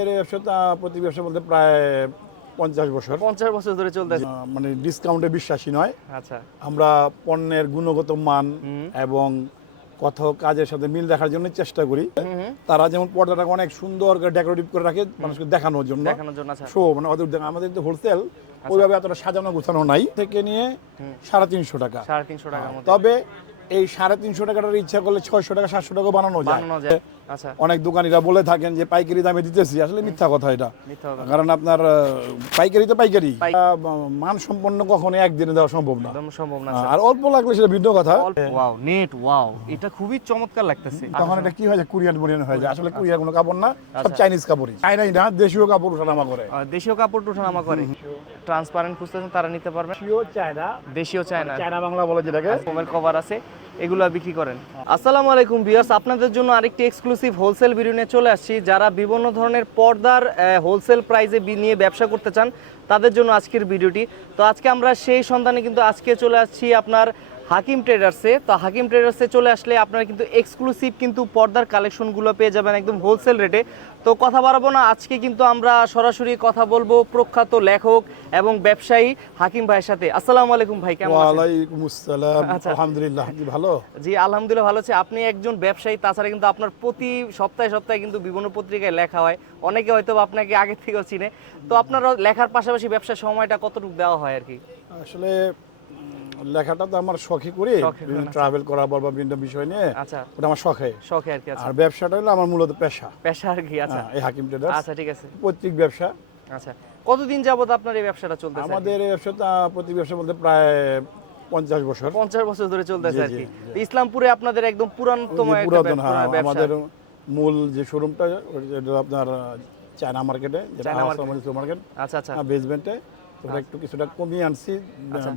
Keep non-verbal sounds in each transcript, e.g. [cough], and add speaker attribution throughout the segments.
Speaker 1: এর ব্যবসাটা প্রতি ব্যবসা বলতে প্রায় পঞ্চাশ বছর।
Speaker 2: পঞ্চাশ বছর ধরে চলতেছে।
Speaker 1: মানে ডিসকাউন্টে বিশ্বাসী নয়।
Speaker 2: আচ্ছা।
Speaker 1: আমরা পণ্যের গুণগত মান এবং কত কাজের সাথে মিল রাখার জন্য চেষ্টা করি। তারা যেমন পর্দাটাকে অনেক সুন্দর ডেকোরেটিভ করে রাখে মানুষকে দেখানোর জন্য।
Speaker 2: আচ্ছা।
Speaker 1: শো মানে আমাদের তো হোলসেল ওইভাবে এতটা সাজানো গোছানো নাই। থেকে নিয়ে সাড়ে তিনশো টাকা।
Speaker 2: সাড়ে তিনশো মতো
Speaker 1: তবে এই সাড়ে তিনশো টাকাটার ইচ্ছা করলে ছয়শো টাকা সাতশো টাকা বানানো যায়।
Speaker 2: আচ্ছা
Speaker 1: অনেক দোকানিরা বলে থাকেন যে পাইকারি দামে দিতেছি। আসলে মিথ্যা কথা এটা। কারণ আপনার পাইকারি তো পাইকারি। মান সম্পন্ন কখনো একদিনে দেওয়া সম্ভব না।
Speaker 2: সম্ভব না
Speaker 1: আর অল্প লাগলে সেটা ভিন্ন কথা।
Speaker 2: ওয়াও নেট ওয়াও এটা খুবই চমৎকার লাগতেছে।
Speaker 1: তখন এটা কি হয় যে কুরিয়ান বুরিয়ান হয়ে যায় আসলে কুরিয়ার কোনো কাপড় না সব
Speaker 2: আচ্ছা।
Speaker 1: চাইনিজ কাপড়ই। চাইনাই না দেশীয় কাপড় ওঠানামা করে।
Speaker 2: দেশীয় কাপড় ওঠানামা করে। ট্রান্সপারেন্ট খুঁজতেছেন তারা নিতে পারবেন
Speaker 1: দেশীয় চায়না
Speaker 2: দেশীয় চায় না
Speaker 1: চায়না বাংলা বলে যেটাকে।
Speaker 2: কভার আছে। এগুলো বিক্রি করেন। আসসালামু আলাইকুম ভিউয়ার্স, আপনাদের জন্য আরেকটি এক্সক্লুসিভ হোলসেল ভিডিও নিয়ে চলে আসছি। যারা বিভিন্ন ধরনের পর্দার হোলসেল প্রাইসে নিয়ে ব্যবসা করতে চান, তাদের জন্য আজকের ভিডিওটি তো আজকে আমরা সেই সন্ধানে কিন্তু আজকে চলে আসছি আপনার হাকিম ট্রেডার্সে তো হাকিম ট্রেডার্সে চলে আসলে আপনারা কিন্তু এক্সক্লুসিভ কিন্তু পর্দার কালেকশনগুলো পেয়ে যাবেন একদম হোলসেল রেটে তো কথা বাড়াবো না আজকে কিন্তু আমরা সরাসরি কথা বলব প্রখ্যাত লেখক এবং ব্যবসায়ী হাকিম ভাইয়ের সাথে। আসসালামু আলাইকুম ভাই কেমন আছেন?
Speaker 1: ওয়ালাইকুম আসসালাম।
Speaker 2: আচ্ছা।
Speaker 1: আলহামদুলিল্লাহ জি ভালো?
Speaker 2: জি আলহামদুলিল্লাহ ভালো আছে। আপনি একজন ব্যবসায়ী তাছাড়া কিন্তু আপনার প্রতি সপ্তাহে সপ্তাহে কিন্তু বিভিন্ন পত্রিকায় লেখা হয়। অনেকে হয়তো আপনাকে আগে থেকেও চিনে। তো আপনার লেখার পাশাপাশি ব্যবসার সময়টা কতটুকু দেওয়া হয় আর কি?
Speaker 1: আসলে লেখাটা তো আমার শখই করি
Speaker 2: শখে আচ্ছা।
Speaker 1: ট্রাভেল করা বল বা বিভিন্ন বিষয় নিয়ে
Speaker 2: আচ্ছা।
Speaker 1: ওটা আমার শখে
Speaker 2: শখে আর কি আচ্ছা।
Speaker 1: আর ব্যবসাটা হলো আমার মূলত পেশা।
Speaker 2: পেশা আর কি আচ্ছা।
Speaker 1: হ্যাঁ, এই হাকিম ট্রেডার্স
Speaker 2: আচ্ছা ঠিক আছে।
Speaker 1: পৈতৃক ব্যবসা।
Speaker 2: আচ্ছা। কতদিন যাবত আপনার এই ব্যবসাটা চলতেছে
Speaker 1: আমাদের এই ব্যবসাটা প্রতি ব্যবসা বলতে প্রায় পঞ্চাশ বছর।
Speaker 2: পঞ্চাশ বছর ধরে চলতেছে আর কি। ইসলামপুরে আপনাদের একদম পুরাতন একটা
Speaker 1: পুরাতন হ্যাঁ
Speaker 2: ব্যবসা।
Speaker 1: আমাদের মূল যে শোরুমটা আপনার চায়না মার্কেটে যেটা মার্কেট
Speaker 2: আচ্ছা আচ্ছা।
Speaker 1: বেসমেন্টে তোমরা একটু কিছুটা কমিয়ে আনছি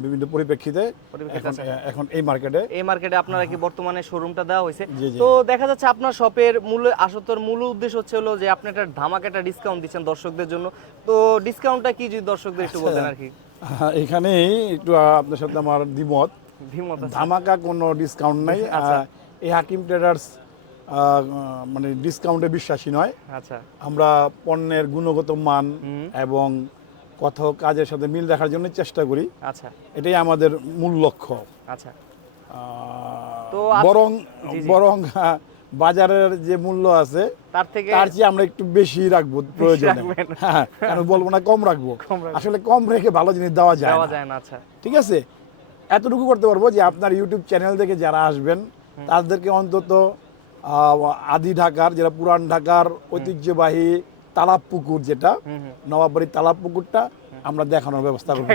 Speaker 1: বিভিন্ন পরিপ্রেক্ষিতে।
Speaker 2: পরিপ্রেক্ষিতে,
Speaker 1: এখন
Speaker 2: আচ্ছা।
Speaker 1: এই মার্কেটে
Speaker 2: এই মার্কেটে আপনারা কি বর্তমানে শোরুমটা দেওয়া হয়েছে। তো দেখা যাচ্ছে আপনার শপের মূল আসতর মূল উদ্দেশ্য হচ্ছে হলো যে আপনি একটা ধামাকা একটা ডিসকাউন্ট দিচ্ছেন দর্শকদের জন্য। তো ডিসকাউন্টটা কি যদি দর্শকদের একটু বলতেন আর কি?
Speaker 1: এখানেই একটু আপনার সাথে আমার দ্বিমত। ধামাকা কোনো ডিসকাউন্ট নাই।
Speaker 2: আচ্ছা।
Speaker 1: এই হাকিম ট্রেডার্স মানে ডিসকাউন্টে বিশ্বাসী নয়।
Speaker 2: আচ্ছা।
Speaker 1: আমরা পণ্যের গুণগত মান এবং কত কাজের সাথে মিল রাখার জন্য চেষ্টা করি।
Speaker 2: আচ্ছা।
Speaker 1: এটাই আমাদের মূল লক্ষ্য।
Speaker 2: আচ্ছা। তো
Speaker 1: বরং। বরং বাজারের যে মূল্য আছে
Speaker 2: তার থেকে
Speaker 1: তার চেয়ে আমরা একটু বেশি রাখব প্রয়োজনে। হ্যাঁ কারণ বলব না কম রাখব। আসলে কম রেখে ভালো জিনিস দেওয়া যায়
Speaker 2: দেওয়া। যায় না আচ্ছা।
Speaker 1: ঠিক আছে? এতটুকু করতে পারব যে আপনার ইউটিউব চ্যানেল থেকে যারা আসবেন তাদেরকে অন্তত আহ, আদি ঢাকার যেটা পুরান ঢাকার ঐতিহ্যবাহী তালাব পুকুর যেটা নবাববাড়ির তালাব পুকুরটা আমরা দেখানোর ব্যবস্থা করব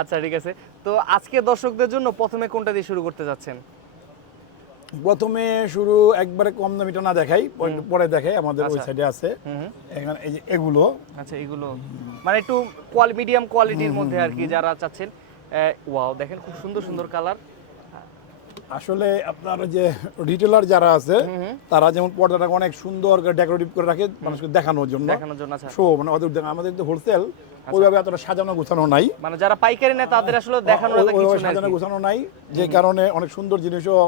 Speaker 2: আচ্ছা ঠিক আছে। তো আজকে দর্শকদের জন্য প্রথমে কোনটা দিয়ে শুরু করতে যাচ্ছেন?
Speaker 1: প্রথমে শুরু একবারে কম দামিটা না দেখাই পরে- পরে দেখাই আমাদের ওই
Speaker 2: আচ্ছা।
Speaker 1: সাইডে আছে। এখানে এই যে এগুলো।
Speaker 2: আচ্ছা এগুলো। মানে একটু মিডিয়াম কোয়ালিটির মধ্যে আর কি যারা চাচ্ছেন ওয়াও দেখেন খুব সুন্দর সুন্দর কালার
Speaker 1: আসলে আপনার যে রিটেলার যারা আছে তারা যেমন পর্দাটাকে অনেক সুন্দর ডেকোরেটিভ করে রাখে মানুষকে দেখানোর জন্য।
Speaker 2: দেখানোর জন্য আচ্ছা।
Speaker 1: শো মানে ওদের আমাদের তো হোলসেল ওইভাবে এতটা সাজানো গোছানো নাই।
Speaker 2: মানে যারা পাইকারি নেয় তাদের আসলে দেখানোর
Speaker 1: ওইভাবে
Speaker 2: কিছু নাই
Speaker 1: সাজানো। গোছানো নাই যে কারণে অনেক সুন্দর জিনিসও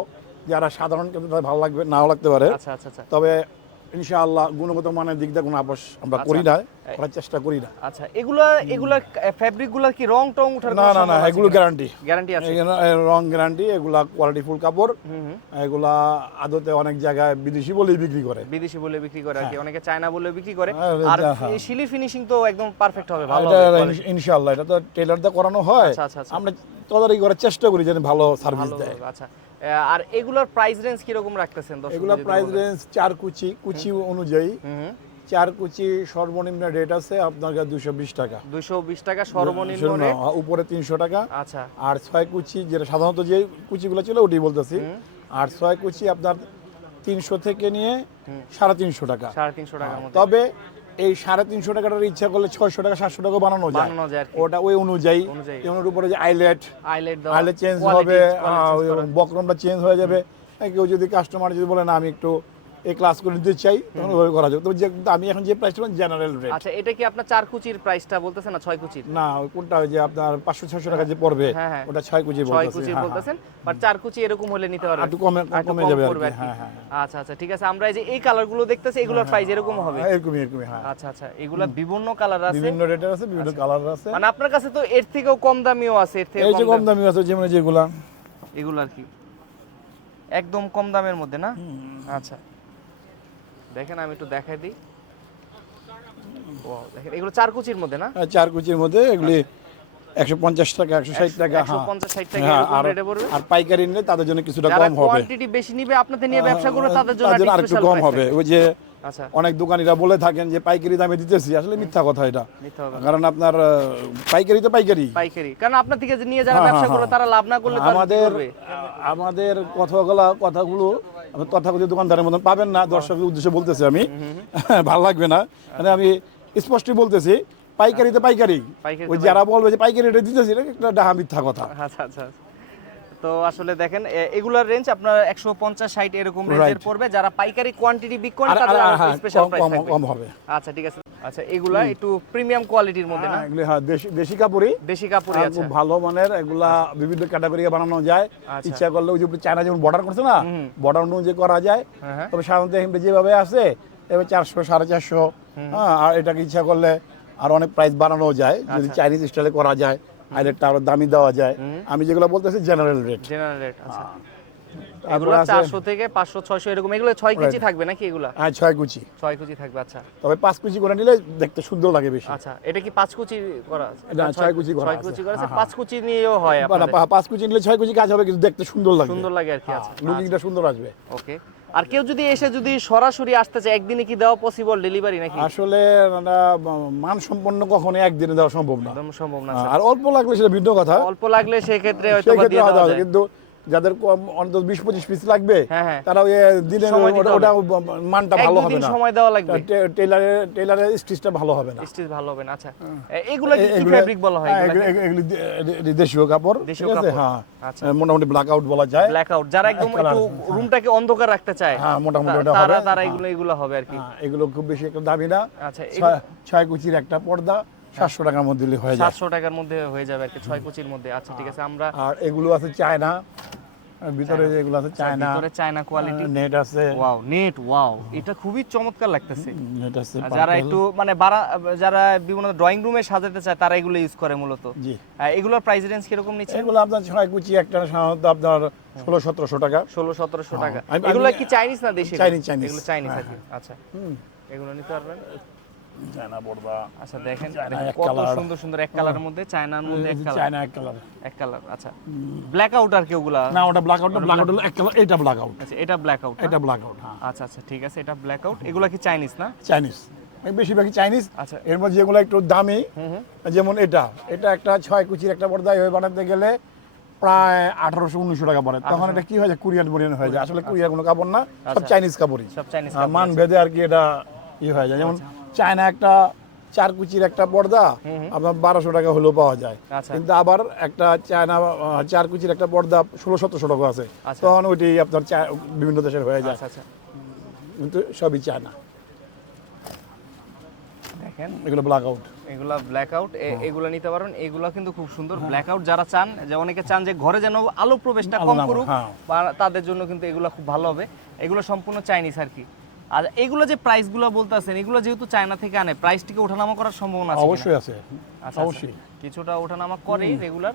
Speaker 1: যারা সাধারণ কিন্তু ভালো লাগবে নাও লাগতে পারে।
Speaker 2: আচ্ছা আচ্ছা আচ্ছা।
Speaker 1: তবে ইনশাআল্লাহ গুণগত মানের দিক দিয়ে কোনো আপোষ আমরা করি না করার চেষ্টা করি না।
Speaker 2: আচ্ছা এগুলা এগুলা কি রং টং
Speaker 1: না না না এগুলো গ্যারান্টি
Speaker 2: গ্যারান্টি আছে।
Speaker 1: রং গ্যারান্টি এগুলা কোয়ালিটি ফুল কাপড়। এগুলা আদতে অনেক জায়গায় বিদেশি বলেই বিক্রি করে।
Speaker 2: বিদেশি বলে বিক্রি করে আর কি অনেকে চায়না বলে বিক্রি করে।
Speaker 1: হ্যাঁ,
Speaker 2: আর
Speaker 1: যা, হ্যাঁ।
Speaker 2: শিলি ফিনিশিং তো একদম পারফেক্ট হবে ভালো
Speaker 1: এটা
Speaker 2: হবে
Speaker 1: ইনশাআল্লাহ এটা তো টেলার দিয়ে করানো হয়।
Speaker 2: আচ্ছা, আচ্ছা, আচ্ছা।
Speaker 1: আমরা তদারকি করার চেষ্টা করি যেন ভালো সার্ভিস দেয়।
Speaker 2: আচ্ছা। আর এগুলোর প্রাইস রেঞ্জ কি রকম রাখতেছেন দর্শক
Speaker 1: এগুলা প্রাইস রেঞ্জ চার কুচি কুচি অনুযায়ী। চার কুচি সর্বনিম্ন রেট আছে আপনার কাছে দুশো বিশ টাকা।
Speaker 2: 220 টাকা সর্বনিম্ন রেট
Speaker 1: উপরে তিনশো টাকা।
Speaker 2: আচ্ছা।
Speaker 1: আর ছয় কুচি যেটা সাধারণত যে কুচিগুলো ছিল ওটাই বলতেছি। আর ছয় কুচি আপনার তিনশো থেকে নিয়ে সাড়ে তিনশো টাকা।
Speaker 2: সাড়ে তিনশো টাকার মধ্যে।
Speaker 1: তবে এই সাড়ে তিনশো টাকাটার ইচ্ছা করলে ছয়শো টাকা সাতশো টাকা বানানো যায়। ওটা ওই অনুযায়ী। যেমন উপরে যে আইলেট
Speaker 2: আইলেট
Speaker 1: চেঞ্জ হবে বক্রমটা চেঞ্জ হয়ে যাবে। হ্যাঁ, কেউ যদি কাস্টমার যদি বলে না আমি একটু এই ক্লাস করে নিতে চাই তখন ওইভাবে করা যাবে। তবে যে আমি এখন যে প্রাইসটা জেনারেল রেট
Speaker 2: আচ্ছা এটা কি আপনার চার কুচির প্রাইসটা বলতেছেন না ছয় কুচির?
Speaker 1: না কোনটা ওই যে আপনার পাঁচশো ছশো টাকা যে পড়বে
Speaker 2: হ্যাঁ, হ্যাঁ।
Speaker 1: ওটা ছয় কেজি
Speaker 2: ছয় কুচির
Speaker 1: হ্যাঁ,
Speaker 2: বলতেছেন বাট চার কুচি এরকম হলে নিতে পারবেন।
Speaker 1: একটু কমে- কমে যাবে
Speaker 2: আচ্ছা আচ্ছা ঠিক আছে আমরা এই যে এই কালারগুলো দেখতেছি এগুলোর প্রাইস এরকম হবে?
Speaker 1: এরকমই এরকমই হ্যাঁ।
Speaker 2: আচ্ছা আচ্ছা এগুলা বিভিন্ন কালার আছে?
Speaker 1: বিভিন্ন রেটের আছে বিভিন্ন কালার আছে।
Speaker 2: মানে আপনার কাছে তো এর থেকেও কম দামিও আছে এর থেকে
Speaker 1: এই যে
Speaker 2: কম
Speaker 1: কম
Speaker 2: দামি।
Speaker 1: দামি আছে যেমন যেগুলা।
Speaker 2: এগুলো আর কি। একদম কম দামের মধ্যে না? আচ্ছা। দেখেন আমি একটু দেখাই দিই। দেখেন এগুলো চার কুচির মধ্যে না?
Speaker 1: হ্যাঁ, চার কুচির মধ্যে এগুলি একশো পঞ্চাশ টাকা একশো ষাট টাকা হ্যাঁ। হ্যাঁ, আর পাইকারি নিলে তাদের জন্য কিছুটা কম হবে।
Speaker 2: কোয়ান্টিটি বেশি নিবে আপনাদের নিয়ে ব্যবসা করবে তাদের জন্য
Speaker 1: আর একটু কম হবে। ওই যে
Speaker 2: আচ্ছা।
Speaker 1: অনেক দোকানিরা বলে থাকেন যে পাইকারি দামে দিতেছি। আসলে মিথ্যা কথা এটা। কারণ আপনার পাইকারি তো পাইকারি।
Speaker 2: পাইকারি। কারণ আপনার থেকে নিয়ে যারা ব্যবসা করবে তারা লাভ না করলে
Speaker 1: আমাদের? আমাদের কথাগুলো কথাগুলো তথাকথিত দোকানদারের মতন পাবেন না দর্শকের উদ্দেশ্যে বলতেছি আমি। [laughs] ভালো লাগবে না। মানে আমি স্পষ্টই বলতেছি পাইকারি। তো পাইকারি ওই যারা বলবে যে পাইকারি রেটে দিতেছি একটা ডাহা মিথ্যা কথা।
Speaker 2: আচ্ছা আচ্ছা তো আসলে দেখেন এগুলার রেঞ্জ আপনার একশো পঞ্চাশ ষাট এরকম রেঞ্জের. পড়বে। যারা পাইকারি কোয়ান্টিটি বিক্রি করে তাদের স্পেশাল প্রাইস
Speaker 1: কম হবে।
Speaker 2: আচ্ছা ঠিক আছে। আচ্ছা এগুলা একটু প্রিমিয়াম কোয়ালিটির মধ্যে না?
Speaker 1: হ্যাঁ, হ্যাঁ দেশি দেশি কাপড়ই।
Speaker 2: দেশি কাপড়ই আছে
Speaker 1: খুব ভালো মানের এগুলা বিভিন্ন ক্যাটাগরি বানানো যায়।
Speaker 2: আচ্ছা।
Speaker 1: ইচ্ছা করলে ওই যে চায়না যেমন বর্ডার করছে না বর্ডার অনুযায়ী করা যায়।
Speaker 2: হ্যাঁ, হ্যাঁ।
Speaker 1: তবে সাধারণত এখানে যেভাবে আছে এবার চারশো সাড়ে চারশো হ্যাঁ আর এটাকে ইচ্ছা করলে আর অনেক প্রাইস বানানো যায়। যদি
Speaker 2: আচ্ছা।
Speaker 1: চাইনিজ স্টাইলে করা যায় আর রেটটা আরও দামি দেওয়া যায়। আমি যেগুলো বলতেছি জেনারেল রেট
Speaker 2: জেনারেল রেট আচ্ছা। এগুলো
Speaker 1: আছে
Speaker 2: চারশো থেকে পাঁচশো ছয়শো এরকম। এগুলো ছয় কেজি থাকবে নাকি এগুলা?
Speaker 1: হ্যাঁ ছয় কুচি।
Speaker 2: ছয় কেজি থাকবে আচ্ছা।
Speaker 1: তবে পাঁচ কুচি করে নিলে দেখতে সুন্দর লাগে বেশি।
Speaker 2: আচ্ছা এটা কি পাঁচ কুচি করা আছে?
Speaker 1: না, ছয় কুচি করা
Speaker 2: ছয়
Speaker 1: আছে।
Speaker 2: কুচি করা আছে
Speaker 1: হ্যাঁ, হ্যাঁ।
Speaker 2: কুচি নিয়েও হয় আপনাদের।
Speaker 1: পা- পাঁচ কুচি নিলে ছয় কুচি কাজ হবে কিন্তু দেখতে সুন্দর লাগবে।
Speaker 2: সুন্দর লাগে আর কি আচ্ছা
Speaker 1: লুকিংটা সুন্দর আসবে।
Speaker 2: ওকে। আর কেউ যদি এসে যদি সরাসরি আসতে চায় একদিনে কি দেওয়া পসিবল ডেলিভারি নাকি?
Speaker 1: আসলে মান সম্পন্ন কখনো একদিনে দেওয়া সম্ভব না।
Speaker 2: একদম সম্ভব না
Speaker 1: আর অল্প লাগলে সেটা ভিন্ন কথা।
Speaker 2: অল্প লাগলে সেক্ষেত্রে হয়তো দিয়ে দেওয়া যায়।
Speaker 1: কিন্তু যাদের কম অন্তত বিশ পঁচিশ পিস লাগবে
Speaker 2: হ্যাঁ, হ্যাঁ।
Speaker 1: তারা
Speaker 2: দিতে
Speaker 1: ওটা মানটা ভালো হবে না।
Speaker 2: সময় দেওয়া লাগবে।
Speaker 1: স্টিচটা ভালো হবে না।
Speaker 2: স্টিচ ভালো হবে না আচ্ছা। এগুলো কি- ফেব্রিক বলা হয়?
Speaker 1: হ্যাঁ,
Speaker 2: এগুলো
Speaker 1: দেশীয় কাপড়
Speaker 2: দেশীয় কাপড়।
Speaker 1: হ্যাঁ।
Speaker 2: আচ্ছা।
Speaker 1: মোটামুটি ব্ল্যাক আউট বলা যায়।
Speaker 2: ব্ল্যাক আউট যারা একদম একটু রুমটাকে অন্ধকার রাখতে চায়
Speaker 1: হ্যাঁ, মোটামুটি ওটা হবে,
Speaker 2: তারা। এগুলো এগুলো হবে আর কি।
Speaker 1: এগুলো খুব বেশি একটা দামি না।
Speaker 2: আচ্ছা
Speaker 1: ছয়- কুচির একটা পর্দা সাতশো টাকার মধ্যে দিলে হয়ে যায়।
Speaker 2: সাতশো টাকার মধ্যে হয়ে যাবে আর কি ছয় কুচির মধ্যে। আচ্ছা ঠিক আছে আমরা
Speaker 1: আর এগুলো আছে চায়না। ভিতরে যেগুলো আছে চায়না
Speaker 2: ভিতরে চায়না কোয়ালিটি
Speaker 1: নেট আছে।
Speaker 2: ওয়াও নেট ওয়াও এটা খুবই চমৎকার লাগতেছে।
Speaker 1: নেট আছে
Speaker 2: যারা একটু মানে যারা বিভিন্ন ড্রয়িং রুমে সাজাতে চায় তারা এগুলো ইউজ করে মূলত।
Speaker 1: জি।
Speaker 2: এগুলোর প্রাইস রেঞ্জ কীরকম নিচ্ছে?
Speaker 1: এগুলো আপনার ছয় কুচি একটা সাধারণত আপনার ষোলো সতেরোশো টাকা।
Speaker 2: ষোলো সতেরোশো টাকা।
Speaker 1: হ্যাঁ,
Speaker 2: এগুলো কি চাইনিজ না দেশি?
Speaker 1: Chinese, Chinese।
Speaker 2: এগুলো চাইনিজ
Speaker 1: হ্যাঁ,
Speaker 2: আচ্ছা।
Speaker 1: হুম।
Speaker 2: এগুলো নিতে পারবেন?
Speaker 1: চায়না
Speaker 2: আচ্ছা দেখেন কত সুন্দর সুন্দর এক কালারের মধ্যে চায়নার মধ্যে এক কালার
Speaker 1: চায়না এক কালার
Speaker 2: এক কালার আচ্ছা। ব্ল্যাক আউট আর কি ওগুলা?
Speaker 1: না ওটা ব্ল্যাক আউট ব্ল্যাক আউট এক কালার এটা ব্ল্যাক আউট
Speaker 2: আচ্ছা এটা ব্ল্যাক আউট
Speaker 1: এটা ব্ল্যাক আউট
Speaker 2: আচ্ছা আচ্ছা ঠিক আছে এটা ব্ল্যাক আউট এগুলা কি চাইনিজ না?
Speaker 1: চাইনিজ বেশিরভাগই চাইনিজ
Speaker 2: আচ্ছা।
Speaker 1: এর মধ্যে যেগুলো একটু দামি যেমন এটা। এটা একটা ছয় কুচির একটা পর্দা হয়ে বানাতে গেলে প্রায় আঠারোশো উনিশশো টাকা পড়ে। তখন এটা কি হয়ে যায়? কুরিয়ান মুরিয়ান হয়ে যায়। আসলে কুরিয়ার কোনো কাপড় না সব
Speaker 2: আচ্ছা।
Speaker 1: চাইনিজ কাপড়ই।
Speaker 2: সব চাইনিজ
Speaker 1: মান ভেদে আর কি এটা ই হয়ে যায়। যেমন চায়না একটা চার কুচির একটা পর্দা আপনার বারোশো টাকা হলেও পাওয়া যায়।
Speaker 2: আচ্ছা।
Speaker 1: কিন্তু আবার একটা চায়না চার কুচির একটা পর্দা ষোলো সতেরোশো টাকা আছে।
Speaker 2: আচ্ছা।
Speaker 1: তখন ওইটি আপনার বিভিন্ন দেশের হয়ে যায়।
Speaker 2: আচ্ছা
Speaker 1: কিন্তু সবই চায়না।
Speaker 2: দেখেন।
Speaker 1: এগুলো ব্ল্যাক আউট
Speaker 2: এগুলা ব্ল্যাক আউট এগুলো নিতে পারেন। এগুলো কিন্তু খুব সুন্দর। ব্ল্যাক আউট যারা চান যে অনেকে চান যে ঘরে যেন আলো প্রবেশটা কম করুক
Speaker 1: হ্যাঁ।
Speaker 2: বা তাদের জন্য কিন্তু এগুলো খুব ভালো হবে। এগুলো সম্পূর্ণ চাইনিজ আর কি। আর এগুলো যে প্রাইসগুলো বলতেছেন এগুলো যেহেতু চায়না থেকে আনে প্রাইসটিকে ওঠানামা করার সম্ভাবনা আছে
Speaker 1: অবশ্যই আছে।
Speaker 2: আচ্ছা,
Speaker 1: অবশ্যই।
Speaker 2: আচ্ছা। কিছুটা ওঠানামা করে রেগুলার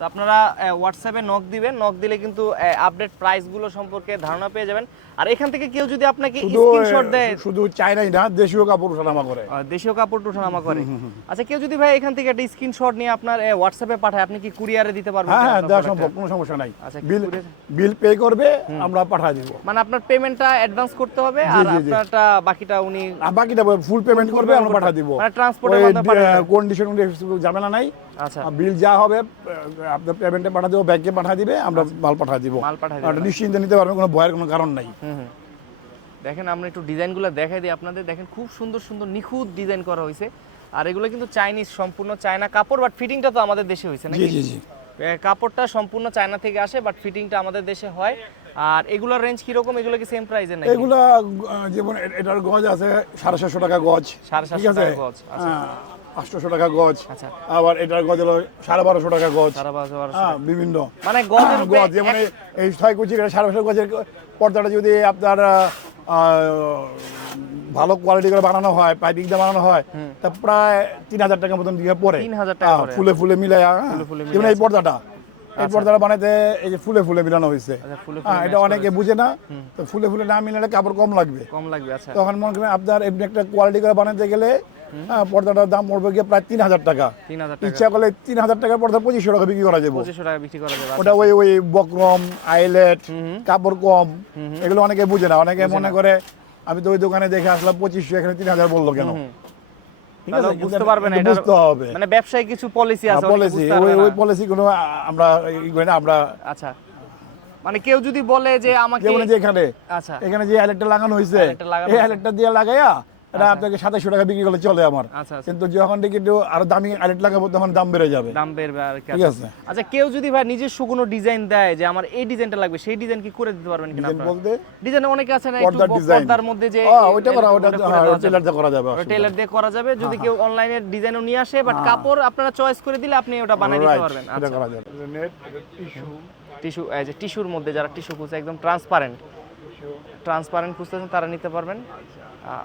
Speaker 2: তো আপনারা হোয়াটসঅ্যাপে নক দিবেন নক দিলে কিন্তু আপডেট প্রাইসগুলো সম্পর্কে ধারণা পেয়ে যাবেন। আর এখান থেকে কেউ যদি আপনাকে স্ক্রিনশট দেয়
Speaker 1: শুধু চায়নাই না দেশীয় কাপড় ওঠানামা করে।
Speaker 2: দেশীয় কাপড় ওঠানামা করে। আচ্ছা কেউ যদি ভাই এখান থেকে একটা স্ক্রিনশট নিয়ে আপনার হোয়াটসঅ্যাপে পাঠায় আপনি কি কুরিয়ারে দিতে পারবেন
Speaker 1: হ্যাঁ হ্যাঁ দেওয়া সম্ভব কোনো সমস্যা নাই। বিল বিল পে করবে আমরা পাঠিয়ে দিব।
Speaker 2: মানে আপনার পেমেন্টটা অ্যাডভান্স করতে হবে আর। আপনারটা বাকিটা উনি
Speaker 1: বাকিটা ফুল পেমেন্ট করবে আমরা পাঠিয়ে দিব।
Speaker 2: মানে ট্রান্সপোর্টের মাধ্যমে।
Speaker 1: কন্ডিশন ঝামেলা নাই।
Speaker 2: আচ্ছা।
Speaker 1: বিল যা হবে আপনার পেমেন্টে পাঠিয়ে দেবো ব্যাংকে পাঠিয়ে দিবে আমরা মাল পাঠিয়ে দিব।
Speaker 2: মাল
Speaker 1: নিশ্চিন্তে নিতে পারবেন কোনো ভয়ের কোনো কারণ নাই।
Speaker 2: দেখেন আমরা একটু ডিজাইনগুলো দেখাই দিই আপনাদের। দেখেন খুব সুন্দর সুন্দর নিখুঁত ডিজাইন করা হয়েছে। আর এগুলো কিন্তু চাইনিজ সম্পূর্ণ চায়না কাপড় বাট ফিটিংটা তো আমাদের দেশে হয়েছে নাকি?
Speaker 1: জি জি
Speaker 2: কাপড়টা সম্পূর্ণ চায়না থেকে আসে বাট ফিটিংটা আমাদের দেশে হয়। আর এগুলোর রেঞ্জ কীরকম? এগুলো কি সেম প্রাইসের নাকি?
Speaker 1: এগুলা যেমন এটার গজ আছে সাড়ে সাতশো টাকা গজ।
Speaker 2: সাড়ে সাতশো টাকা গজ আচ্ছা।
Speaker 1: আটশোশো টাকা গজ।
Speaker 2: আচ্ছা।
Speaker 1: আবার এটার গজ হলো সাড়ে বারোশো টাকা গজ। হ্যাঁ বিভিন্ন।
Speaker 2: মানে গজের
Speaker 1: গজ যেমন এই- ছয় কুচি সাড়ে বারোশো গজের পর্দাটা যদি আপনার ভালো কোয়ালিটি করে বানানো হয় পাইপিং দিয়ে বানানো হয় তা প্রায় তিন হাজার টাকার মতন
Speaker 2: 3000 টাকা
Speaker 1: হ্যাঁ, ফুলে ফুলে মিলাই যেমন এই পর্দাটা। এই পর্দাটা বানাইতে এই যে ফুলে ফুলে মিলানো হয়েছে।
Speaker 2: আচ্ছা
Speaker 1: হ্যাঁ এটা অনেকে বুঝে না। তো ফুলে ফুলে না মিলালে কাপড় কম লাগবে।
Speaker 2: কম লাগবে আচ্ছা।
Speaker 1: তখন মনে করেন আপনার এমনি একটা কোয়ালিটি করে বানাতে গেলে হ্যাঁ পর্দাটার দাম পড়বে গিয়ে প্রায় তিন হাজার টাকা।
Speaker 2: টাকা।
Speaker 1: ইচ্ছা করলে তিন হাজার টাকার পর্দা পঁচিশশো টাকা বিক্রি করা যাবে।
Speaker 2: পঁচিশশো টাকা বিক্রি করা যাবে
Speaker 1: ওটা ওই ওই বক্রম আইলেট। কাপড় কম এগুলো অনেকে বুঝে না। অনেকে মনে করে আমি তো ওই দোকানে দেখে আসলাম পঁচিশশো এখানে তিন হাজার বলল কেন? ঠিক আছে
Speaker 2: বুঝতে পারবে না
Speaker 1: কিন্তু বুঝতে হবে।
Speaker 2: মানে ব্যবসায় কিছু পলিসি আছে
Speaker 1: পলিসি ওই ওই পলিসি কোনো আমরা
Speaker 2: আচ্ছা। মানে কেউ যদি বলে যে আমাকে আচ্ছা।
Speaker 1: এখানে যে লাগানো হয়েছে এই দিয়ে লাগাইয়া এটা আপনাকে সাতাশশো টাকা বিক্রি করলে চলে আমার।
Speaker 2: আচ্ছা আচ্ছা।
Speaker 1: কিন্তু যখন দেখি একটু আরও দামি আইলেট লাগাবো তখন দাম বেড়ে যাবে।
Speaker 2: দাম আর
Speaker 1: ঠিক
Speaker 2: আচ্ছা।
Speaker 1: আছে।
Speaker 2: আচ্ছা কেউ যদি ভাই নিজস্ব কোনো ডিজাইন দেয় যে আমার এই ডিজাইনটা লাগবে সেই ডিজাইন কি করে দিতে পারবেন কিনা
Speaker 1: বলতে?
Speaker 2: ডিজাইন অনেকে আছে না একটু
Speaker 1: পর্দার
Speaker 2: মধ্যে যে
Speaker 1: ও ওইটা করা ওটা টেলার দিয়ে করা যাবে
Speaker 2: টেলার দিয়ে করা যাবে। যদি কেউ অনলাইনে ডিজাইনও নিয়ে আসে বাট
Speaker 1: হ্যাঁ।
Speaker 2: কাপড় আপনারা চয়েস করে দিলে আপনি ওটা বানিয়ে দিতে পারবেন। আচ্ছা।
Speaker 1: করা যাবে। নেট টিস্যু
Speaker 2: টিস্যু এই যে টিস্যুর মধ্যে যারা টিস্যু খুঁজছে একদম ট্রান্সপারেন্ট ট্রান্সপারেন্ট খুঁজতেছেন তারা নিতে পারবেন।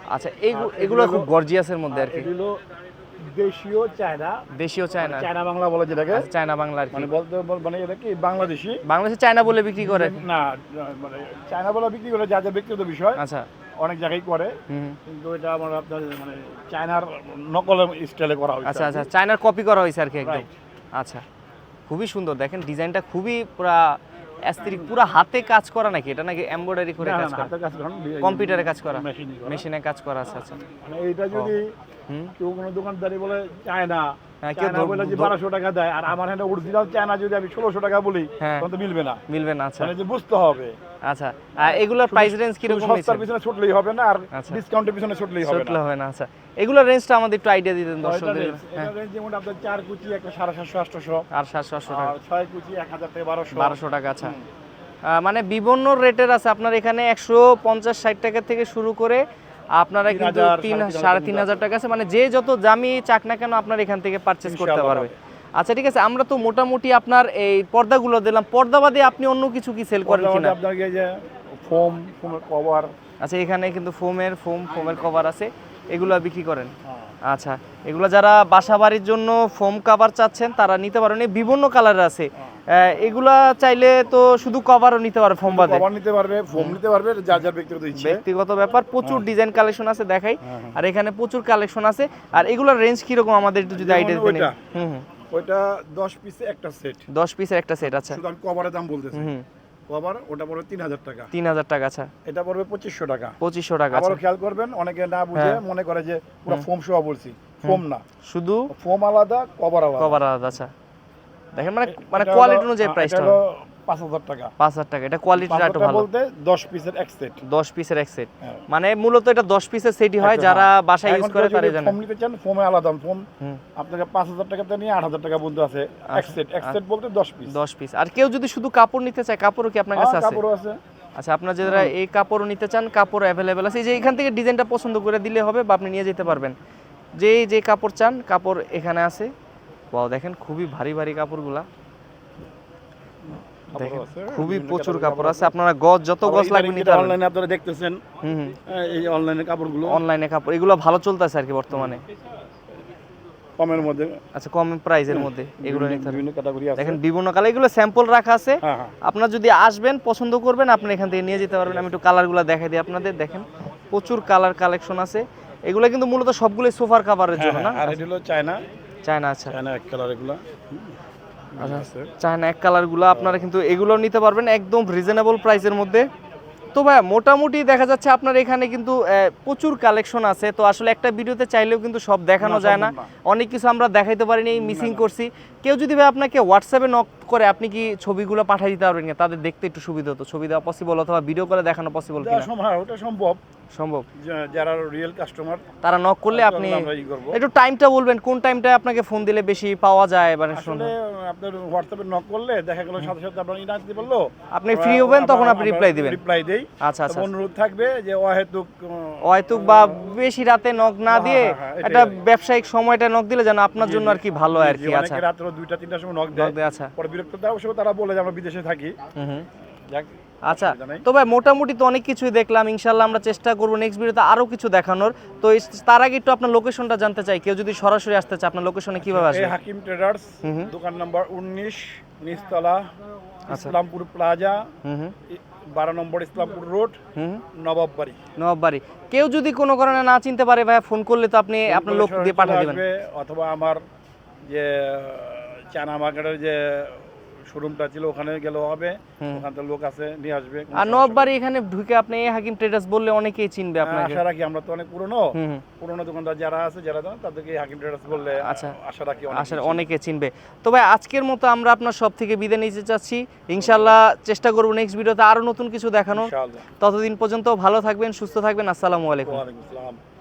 Speaker 2: আচ্ছা এগুলো খুব গর্জিয়াসের মধ্যে আর কি।
Speaker 1: এগুলো দেশীয় চায়না।
Speaker 2: দেশীয় চায়না।
Speaker 1: চায়না বাংলা বলে যেটাকে।
Speaker 2: আচ্ছা, চায়না বাংলা আর কি।
Speaker 1: মানে বলতে বল- মানে এটা কি? বাংলাদেশি?
Speaker 2: বাংলাদেশে চায়না বলে বিক্রি করে।
Speaker 1: না মানে চায়না বলে বিক্রি করে যা যা ব্যক্তিগত বিষয়।
Speaker 2: আচ্ছা।
Speaker 1: অনেক জায়গায় করে।
Speaker 2: হুম
Speaker 1: কিন্তু এটা আমার আপনার মানে চায়নার নকল স্টাইলে করা হয়েছে
Speaker 2: আচ্ছা আচ্ছা চায়নার কপি করা হয়েছে আর কি একদম. আচ্ছা খুবই সুন্দর। দেখেন ডিজাইনটা খুবই পুরা অ্যাস্থেটিক পুরো হাতে কাজ করা নাকি? এটা নাকি এমব্রয়ডারি করে কাজ করা?
Speaker 1: হাতের কাজ করা
Speaker 2: কম্পিউটারে কাজ করা?
Speaker 1: মেশিনে
Speaker 2: কাজ করা আচ্ছা আচ্ছা।
Speaker 1: মানে এইটা যদি কেউ কোনো দোকানদারি বলে
Speaker 2: হ্যাঁ, কেউ
Speaker 1: চায়না বলে যে বারোশো টাকা দেয় আর আমার হ্যান্ডে অরিজিনাল চায়না যদি আমি ষোলোশো টাকা বলি
Speaker 2: হ্যাঁ।
Speaker 1: তখন তো মিলবে না।
Speaker 2: মিলবে না আচ্ছা।
Speaker 1: মানে যে বুঝতে হবে।
Speaker 2: আচ্ছা আর এগুলোর প্রাইস রেঞ্জ
Speaker 1: শুধু
Speaker 2: কীরকম
Speaker 1: সস্তার পিছনে ছুটলেই হবে না আর
Speaker 2: আচ্ছা।
Speaker 1: ডিসকাউন্টের পিছনে ছুটলেই হবে
Speaker 2: ছুটলে হবে না আচ্ছা। এগুলোর রেঞ্জটা আমাদের একটু আইডিয়া দিতেন দর্শকদের। হ্যাঁ।
Speaker 1: যেমন আপনার কুচি একটা
Speaker 2: আর টাকা
Speaker 1: আর কুচি থেকে
Speaker 2: আচ্ছা। মানে বিভিন্ন রেটের আছে আপনার এখানে একশো পঞ্চাশ ষাট টাকা থেকে শুরু করে আপনারা কিন্তু তিন
Speaker 1: সাড়ে তিন হাজার
Speaker 2: টাকা আছে। মানে যে যত দামি চাক না কেন আপনার এখান থেকে পারচেস করতে পারবে আচ্ছা ঠিক আছে আমরা তো মোটামুটি আপনার এই পর্দাগুলো দিলাম। পর্দা বাদে আপনি অন্য কিছু কি সেল করেন কিনা?
Speaker 1: আপনার যে ফোম ফোমের কভার
Speaker 2: আচ্ছা এখানে কিন্তু ফোমের ফোম ফোমের কভার আছে। এগুলো বিক্রি করেন? আচ্ছা এগুলো যারা বাসা বাড়ির জন্য ফোম কভার চাচ্ছেন তারা নিতে পারেন। এই বিভিন্ন কালার আছে। আহ, এগুলা চাইলে তো শুধু কভারও নিতে পারে ফোম বাদে।
Speaker 1: কভার নিতে পারবে ফোম নিতে পারবে যার যার ব্যক্তিগত ইচ্ছে।
Speaker 2: ব্যক্তিগত ব্যাপার প্রচুর ডিজাইন কালেকশন আছে দেখাই।
Speaker 1: হ্যাঁ, হ্যাঁ।
Speaker 2: আর এখানে প্রচুর কালেকশন আছে। আর এগুলোর রেঞ্জ কীরকম আমাদের একটু যদি আইডিয়া দেন হুম হুম।
Speaker 1: ওইটা দশ পিসে একটা সেট
Speaker 2: দশ পিসের একটা সেট আছে
Speaker 1: শুধু আমি কভারের দাম বলতেছি।
Speaker 2: হুম
Speaker 1: কভার ওটা পড়বে তিন হাজার টাকা।
Speaker 2: তিন হাজার টাকা আচ্ছা।
Speaker 1: এটা পড়বে পঁচিশশো টাকা।
Speaker 2: পঁচিশশো টাকা আছে
Speaker 1: আবারও খেয়াল করবেন অনেকে না বুঝে
Speaker 2: হ্যাঁ।
Speaker 1: মনে করে যে পুরো ফোম সহ বলছি। ফোম না।
Speaker 2: শুধু
Speaker 1: ফোম আলাদা কভার আলাদা।
Speaker 2: কভার আলাদা আচ্ছা। দেখেন মানে মানে কোয়ালিটি অনুযায়ী
Speaker 1: হ্যাঁ,
Speaker 2: প্রাইসটা
Speaker 1: পাঁচ হাজার টাকা।
Speaker 2: পাঁচ হাজার টাকা। এটা কোয়ালিটিটা একটু ভালো।
Speaker 1: বলতে দশ পিসের এক সেট
Speaker 2: দশ পিসের এক সেট
Speaker 1: হ্যাঁ।
Speaker 2: মানে মূলত এটা দশ পিসের সেটই হয় যারা
Speaker 1: হ্যাঁ।
Speaker 2: বাসায় ইউজ করে
Speaker 1: যদি
Speaker 2: জানে।
Speaker 1: ফোম নিতে চান ফোমে আলাদা ফোম আপনাকে পাঁচ হাজার নিয়ে আট হাজার টাকা বন্ধু আছে। এক সেট এক সেট বলতে দশ পিস
Speaker 2: দশ পিস আর কেউ যদি শুধু কাপড় নিতে চায় কাপড়ও কি আপনার কাছে আছে?
Speaker 1: কাপড়ও আছে।
Speaker 2: আচ্ছা আপনার যারা এই কাপড় নিতে চান কাপড় অ্যাভেলেবেল আছে। এই যে এখান থেকে ডিজাইনটা পছন্দ করে দিলে হবে বা আপনি নিয়ে যেতে পারবেন। যে যে কাপড় চান কাপড় এখানে আছে। বাও দেখেন খুবই ভারী ভারী কাপড়গুলা। দেখেন খুবই প্রচুর কাপড় আছে। আপনারা গজ যত গজ লাগবে নিতে পারবেন।
Speaker 1: অনলাইনে আপনারা দেখতেছেন।
Speaker 2: হুম
Speaker 1: হ্যাঁ, এই অনলাইনে কাপড়গুলো।
Speaker 2: অনলাইনে কাপড় এগুলো ভালো চলতেছে আর কি বর্তমানে।
Speaker 1: কমের মধ্যে।
Speaker 2: আচ্ছা কম প্রাইসের মধ্যে এগুলো নিতে
Speaker 1: বিভিন্ন ক্যাটাগরি আছে।
Speaker 2: দেখেন বিভিন্ন কালার এগুলো স্যাম্পল রাখা আছে।
Speaker 1: হ্যাঁ হ্যাঁ।
Speaker 2: আপনার যদি আসবেন পছন্দ করবেন আপনি এখান থেকে নিয়ে যেতে পারবেন। আমি একটু কালারগুলো দেখাই দিই আপনাদের। দেখেন প্রচুর কালার কালেকশন আছে। এগুলো কিন্তু মূলত সবগুলো সোফার কাভারের জন্য না?
Speaker 1: হ্যাঁ, আর এটা হলো চায়না।
Speaker 2: চায়না আচ্ছা
Speaker 1: চায়না এক কালার এগুলো।
Speaker 2: আচ্ছা। চায়না এক কালারগুলো আপনারা কিন্তু এগুলো নিতে পারবেন একদম রিজনেবল প্রাইসের মধ্যে। তো ভাই মোটামুটি দেখা যাচ্ছে আপনার এখানে কিন্তু প্রচুর কালেকশন আছে। তো আসলে একটা ভিডিওতে চাইলেও কিন্তু সব দেখানো যায় না। অনেক কিছু আমরা দেখাইতে পারিনি মিসিং করছি। কেউ যদি ভাই আপনাকে হোয়াটসঅ্যাপে নক করে আপনি কি ছবিগুলো পাঠিয়ে দিতে পারবেন কিনা? তাদের দেখতে একটু সুবিধা হতো। ছবি দেওয়া পসিবল অথবা ভিডিও করে দেখানো পসিবল কিনা?
Speaker 1: সম্ভব ওটা সম্ভব।
Speaker 2: সম্ভব।
Speaker 1: যারা রিয়েল কাস্টমার
Speaker 2: তারা নক করলে আপনি একটু টাইমটা বলবেন কোন টাইমটা আপনাকে ফোন দিলে বেশি পাওয়া যায়? মানে
Speaker 1: আসলে আপনার হোয়াটসঅ্যাপে নক করলে দেখা গেল সাথে সাথে আপনার ইনা দিতে বলল।
Speaker 2: আপনি ফ্রি হবেন তখন আপনি রিপ্লাই দিবেন।
Speaker 1: রিপ্লাই দেই।
Speaker 2: আচ্ছা আচ্ছা
Speaker 1: অনুরোধ থাকবে যে অহেতুক
Speaker 2: হয়তো বা বেশি রাতে নক না
Speaker 1: হ্যাঁ,
Speaker 2: দিয়ে একটা ব্যবসায়িক সময়টা নক দিলে যেন আপনার জন্য আর কি ভালো আর কি আচ্ছা।
Speaker 1: রাত্রে দুইটা তিনটার সময় নক দেয়।
Speaker 2: আচ্ছা।
Speaker 1: পরে বিরক্ত দেওয়ার সময় তারা বলে যে আমরা বিদেশে থাকি।
Speaker 2: হুম আচ্ছা। তো ভাই মোটামুটি তো অনেক কিছুই দেখলাম। ইনশাল্লাহ আমরা চেষ্টা করব নেক্সট ভিডিওতে আরও কিছু দেখানোর। তো তার আগে একটু আপনার লোকেশনটা জানতে চাই। কেউ যদি সরাসরি আসতে চায় আপনার লোকেশনে কীভাবে
Speaker 1: এই
Speaker 2: আসবে?
Speaker 1: হাকিম ট্রেডার্স। দোকান নাম্বার উনিশ নিচতলা
Speaker 2: আচ্ছা।
Speaker 1: ইসলামপুর প্লাজা বারো নম্বর ইসলামপুর রোড
Speaker 2: নবাবাড়ি
Speaker 1: নবাববাড়ি।
Speaker 2: নবাববাড়ি। কেউ যদি কোনো কারণে না চিনতে পারে ভাই ফোন করলে তো আপনি আপনার লোক দিয়ে পাঠিয়ে দেবেন।
Speaker 1: অথবা আমার যে চানা মার্কেটের যে শোরুমটা ছিল ওখানে গেলেও হবে।
Speaker 2: হুম।
Speaker 1: ওখান থেকে লোক আছে নিয়ে আসবে।
Speaker 2: আর নবাববাড়ি এখানে ঢুকে আপনি হাকিম ট্রেডার্স বললে অনেকেই চিনবে আপনাকে।
Speaker 1: আশা রাখি আমরা তো অনেক পুরনো। পুরনো দোকানদার যারা আছে যারা জানেন তাদেরকে হাকিম ট্রেডার্স বললে
Speaker 2: আচ্ছা।
Speaker 1: আশা রাখি বেশি।
Speaker 2: অনেকে চিনবে। তো ভাই আজকের মতো আমরা আপনার সব থেকে বিদায় নিতে চাচ্ছি। ইনশাল্লাহ চেষ্টা করব নেক্সট ভিডিওতে আরও নতুন কিছু দেখানো ততদিন পর্যন্ত ভালো থাকবেন সুস্থ থাকবেন। আসসালামু আলাইকুম।
Speaker 1: ওয়ালাইকুম আসসালাম।